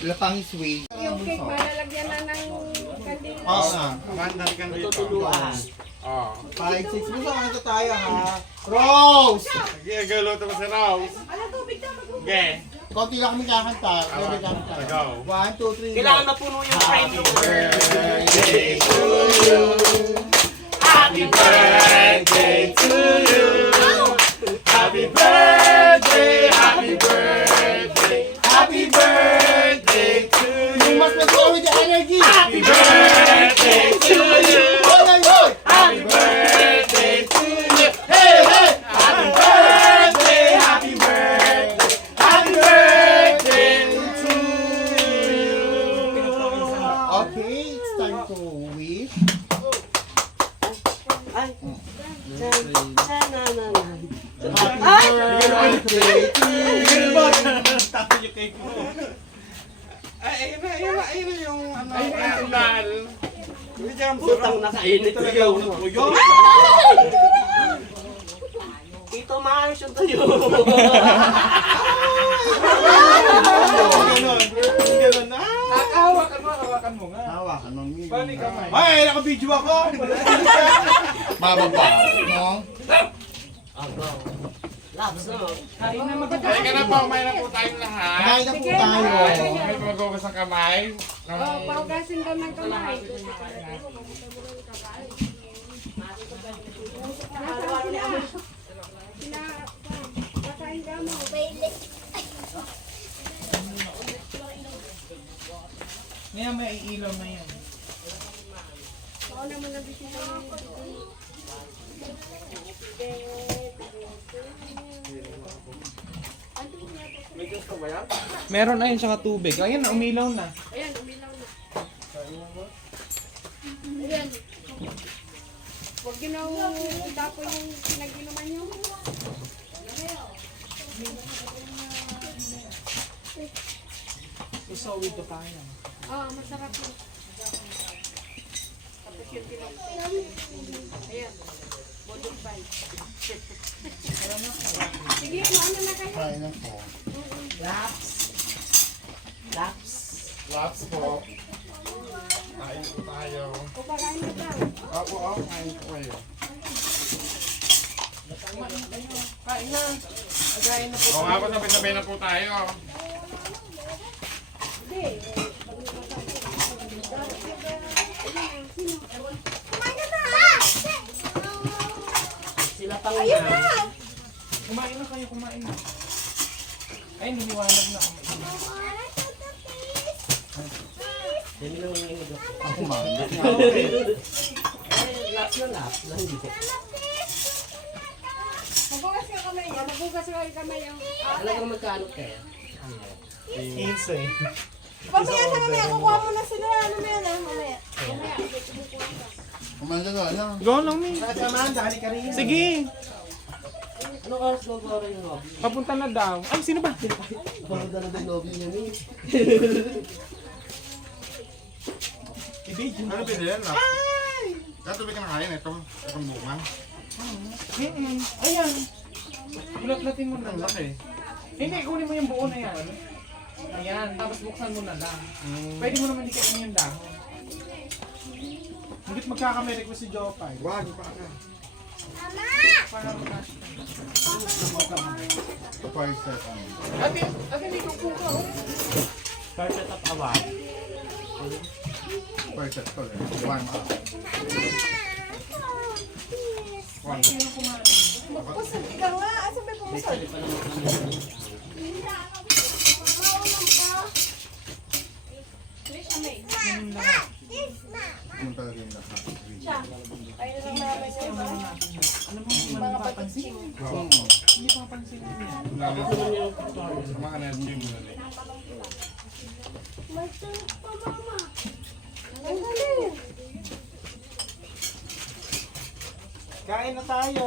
Lapang swing. Yung cake, malalagyan na ng kandila. Oo nga. Bandal ka dito. Tutuluan. Oh. Five, six. Gusto ka na tayo ha. Rose! Sige, guluto mo si Rose. Okay. Konti lang kami kakanta. Kaya kakanta. Go. One, two. Kailangan mapuno yung frame ng Birthday to you. Happy birthday to you. You. Tapos yung cake mo. Ay, ayun na, ayun na, ayun na yung ano, ayun Hindi ka Putang nakainit na Talaga yun. ako nagpuyo. Ito maayos yung tuyo. Hawakan mo, hawakan mo nga. Hawakan mo. Balik kamay. Ay, naka-video ako. Mababa. No? Agaw. Labs na. Kaya ka na po, kumain na po tayong lahat. Kumain na po tayo. na. May magugas ng kamay. Oh, pahugasin daw ng kamay. Nasaan sila? Sila, kakain ka mo. Ngayon may ilaw na yan. Oo naman ang bisita. Meron na yun sa tubig. Ayun, umilaw na. Ayan, umilaw na. Ayan. Huwag yun na tapo yung pinag-inuman nyo. Isa with the fire. Oo, masarap yun. Tapos yung pinag Ayan. Sige, maano na kayo. Kain na po. Laps. Laps. Lots po. Kain po tayo. O pakain na daw. Opo, oh, kain po kayo. Kain na. Agayin na po. O nga po, sabay-sabay na po tayo. Pang na. Kumain na kayo, kumain na. Ay, niliwanag na. Dami nang nangyayari. Ako manda. Eh, laps na laps. Na hindi. Magugas ka kamay. ah, Magugas ka kamay. ang- Talagang magkano kaya? Insa eh. Mamaya sa mamaya, kukuha mo na sila. Ano mo yan, ah, mamaya. Kumanda ka na. Go lang, Mi. Samahan, dali ka rin. Sige. Ano oras mo ba rin mo? Papunta na daw. Ay, sino ba? Parang dala din nobyo niya, Mi. Ano pinili yan? Katuloy ka na kain, itong, itong bunga. Mm-mm. Ayan. Ulat-latin mo na. Ang laki. Hindi, kunin mo yung buo na yan. Ayan, tapos buksan mo na lang. Pwede mo naman ikain yung dahon. Magkakamere ko si Jopay. Wag, pa ka. Para magkasya. Five seconds. Ate, ate, may kukuha. oh. First set of award. Five seconds ko lang. Warm up. One. Pusod ka nga. Asan yung pumusod? Yung talaga yung lahat. Ayun na lang namin yung mga Ano mo, mga papansin? Oo. Hindi papansin yan. Lalo sa mga na-gym mo na Ang galing. Kain na tayo.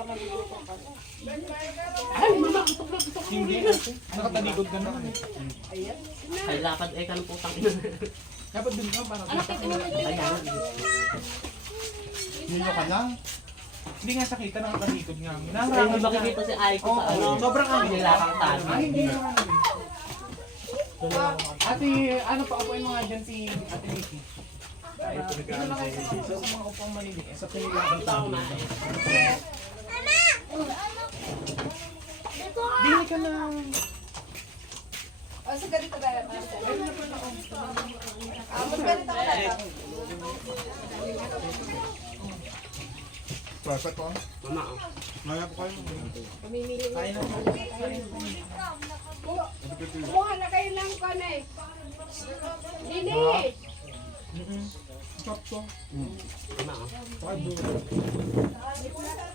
na. Oo, nagagayat ka. Dalaman. Hindi. Nakatalikod ka na. Ay, lakad eh, kanong putang ina. Dapat din ka para Ayan. Nilo ka na? Hindi nga sakita, nakatalikod nga. Ay, Nangarangin hindi ka. makikita si Aiko sa ano. sobrang ang Nilakang tali. Ay, hindi naman. eh. Ate, ano pa apuin mo nga dyan si Ate Vicky? Ay, ito na kayo sa mga- mga upang maliliit. Sa pinilang tao na. Dili ka na. O, sa ganito ba? Ah, mas ganito ka na. Perfect po. Mama, oh. Maya po kayo. Kumuha na kayo ng kone. Dini. Mama, oh.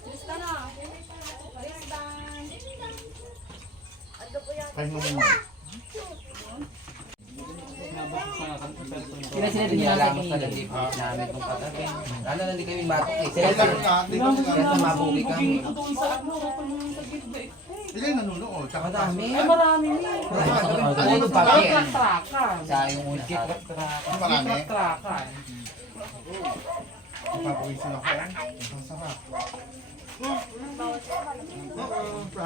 Lista na. Lista. Kain mo muna. Sila sila din yung nasa sa lalipot namin kung kagabi. Lalo na hindi kami matok eh. Sila ba Sila sa mabugi kami. Ano. Sila yung nanonood. Madami. Ay, marami ni. Ano yung Parang bagay? trak-trakan. Sa yung una. Ang marami. Trak-trakan. Papawisin ako. Ang sarap.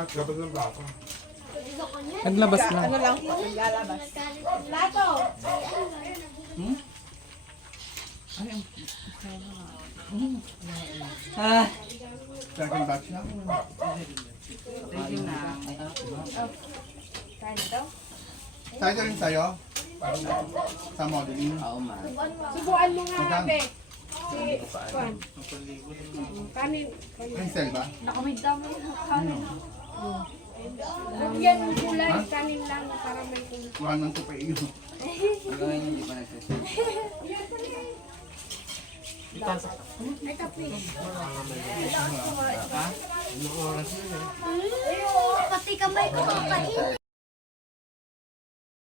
Dapat ng bata. Naglabas na. Ano lang? Naglalabas. Lato. Ah, Second batch na. Kain daw. Tayo rin sa'yo. Sa modeling. Oo ma. Subuan mo nga, Magkano? be. Si, kuan. Kanin. Hazel ba? Lagyan ng kulay. Kanin lang para may kulay. Kuha ng tupay yun. Hanggang ngayon hindi pa nagsasabi. Ay, kape. Pati kamay ko kakainin.